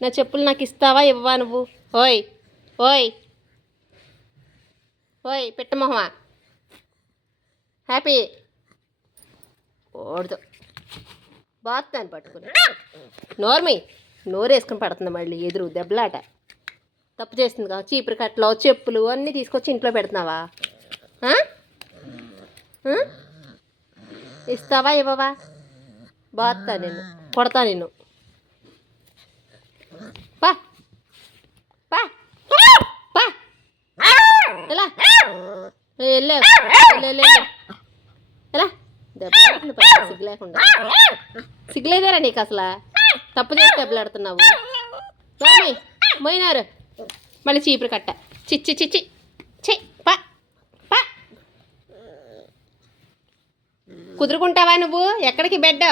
నా చెప్పులు నాకు ఇస్తావా ఇవ్వవా నువ్వు? ఓయ్ ఓయ్ ఓయ్ పెట్టమోహమా హ్యాపీ ఓడదు బాగుతాను పట్టుకుని నోర్మి నోరు వేసుకుని పడుతుంది మళ్ళీ ఎదురు దెబ్బలాట. తప్పు చేస్తుంది కదా, చీపురు కట్టలో చెప్పులు అన్నీ తీసుకొచ్చి ఇంట్లో పెడుతున్నావా? ఇస్తావా ఇవ్వవా? బాగుతా నేను కొడతా నిన్ను. పా పా పా ఎలా వెళ్ళా ఎలా దెబ్బలాడుతుంది పైన సిగ్గు లేకుండా. సిగ్గులేదారా నీకు అసలు? తప్పు చేసి దెబ్బలాడుతున్నావు. పోయినారు మళ్ళీ చీపురు కట్ట. చిచ్చి చిచ్చి చి పా పా. కుదురుకుంటావా నువ్వు? ఎక్కడికి బెడ్?